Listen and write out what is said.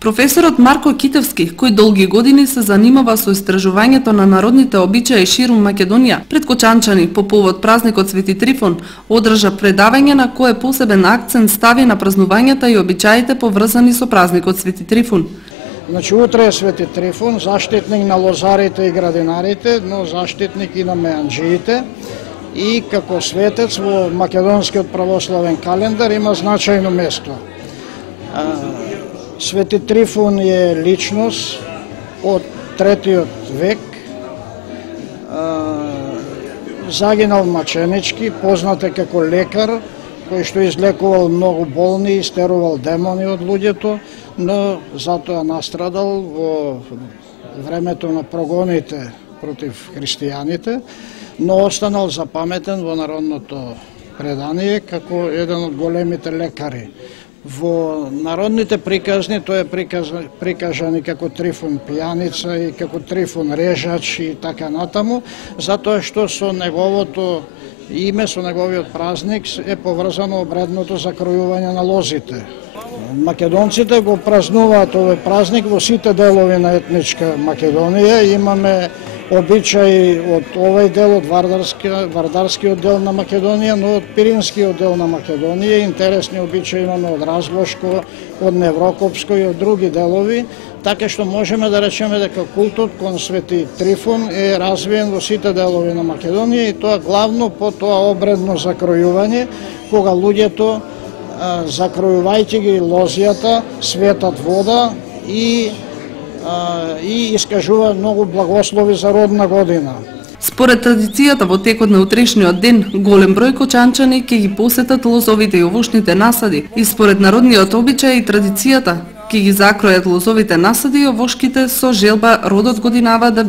Професорот Марко Китевски, кој долги години се занимава со истражувањето на народните обичаи ширум Македонија, пред Кочанчани по повод празникот Свети Трифон, одржа предавање на кое посебен акцент стави на празнувањата и обичаите поврзани со празникот Свети Трифон. Значи, утре е Свети Трифон, заштитник на лозарите и градинарите, но заштитник и на меанџиите. И како светец во македонскиот православен календар има значајно место. Свети Трифон е личност од 3 век, загинал маченички, познат е како лекар, кој што излекувал многу болни и стерувал демони од луѓето, но затоа настрадал во времето на прогоните против христијаните, но останал запаметен во народното предание како еден од големите лекари. Во народните приказни тој е прикажан и како Трифон пијаница и како Трифон режач и така натаму, затоа што со неговото име, со неговиот празник е поврзано обредното закројување на лозите. Македонците го празнуваат овој празник во сите делови на етничка Македонија. Имаме обичаи од овој дел, од Вардарскиот дел на Македонија, но од Пиринскиот дел на Македонија. Интересни обичаи имаме од Разлошко, од Неврокопско и од други делови, така што можеме да речеме дека култот кон Свети Трифон е развиен во сите делови на Македонија и тоа главно по тоа обредно закројување, кога луѓето закројувајќи ги лозијата, светат вода и искажува многу благослови за родна година. Според традицијата, во текот на утрешниот ден, голем број кочанчани ќе ги посетат лозовите и овошните насади и според народниот обичај и традицијата ќе ги закројат лозовите насади и овошките со желба родот годинава да